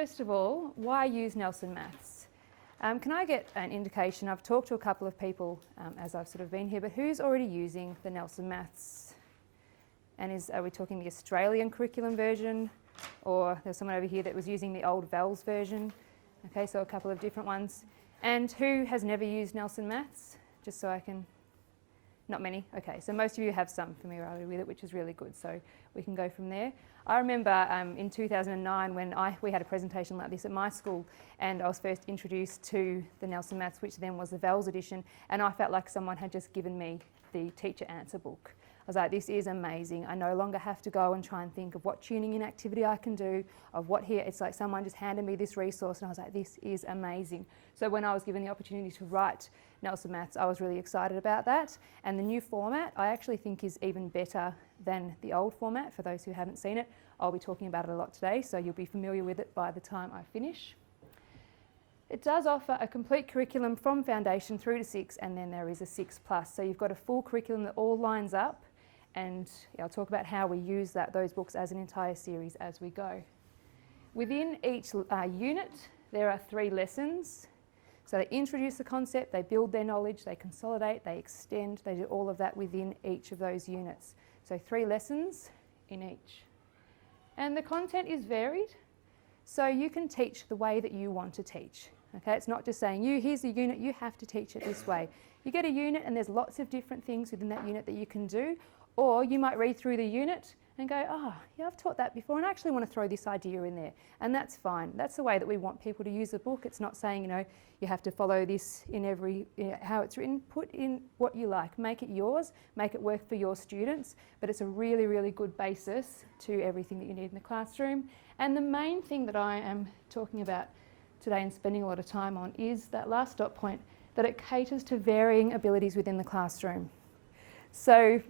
First of all, why use Nelson Maths? Can I get an indication? I've talked to a couple of people as I've sort of been here, but who's already using the Nelson Maths? And are we talking the Australian curriculum version, or there's someone over here that was using the old VELS version? Okay, so a couple of different ones. And who has never used Nelson Maths? Just so I can... Not many? Okay, so most of you have some familiarity with it, which is really good, so we can go from there. I remember in 2009 when we had a presentation like this at my school, and I was first introduced to the Nelson Maths, which then was the VELS edition, and I felt like someone had just given me the teacher answer book. I was like, this is amazing. I no longer have to go and try and think of what tuning in activity I can do, of what here. It's like someone just handed me this resource, and I was like, this is amazing. So when I was given the opportunity to write Nelson Maths, I was really excited about that. And the new format I actually think is even better than the old format. For those who haven't seen it, I'll be talking about it a lot today, so you'll be familiar with it by the time I finish. It does offer a complete curriculum from Foundation through to 6, and then there is a 6+. So you've got a full curriculum that all lines up, and I'll talk about how we use those books as an entire series as we go. Within each unit, there are 3 lessons. So they introduce the concept, they build their knowledge, they consolidate, they extend, they do all of that within each of those units. So 3 lessons in each. And the content is varied, so you can teach the way that you want to teach. Okay, it's not just saying, here's the unit, you have to teach it this way. You get a unit and there's lots of different things within that unit that you can do, or you might read through the unit and go, oh, yeah, I've taught that before and I actually want to throw this idea in there. And that's fine. That's the way that we want people to use the book. It's not saying, you have to follow this in every, how it's written. Put in what you like. Make it yours. Make it work for your students. But it's a really, really good basis to everything that you need in the classroom. And the main thing that I am talking about today and spending a lot of time on is that last dot point, that it caters to varying abilities within the classroom. So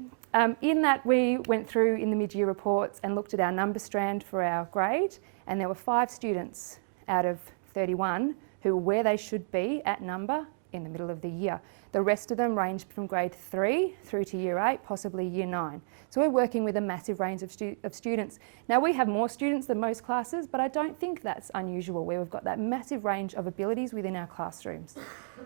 in that we went through in the mid-year reports and looked at our number strand for our grade, and there were 5 students out of 31 who were where they should be at number in the middle of the year. The rest of them ranged from grade 3 through to year 8, possibly year 9. So we're working with a massive range of students. Now we have more students than most classes, but I don't think that's unusual where we've got that massive range of abilities within our classrooms.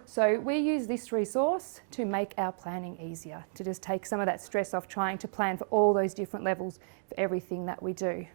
So we use this resource to make our planning easier, to just take some of that stress off trying to plan for all those different levels for everything that we do.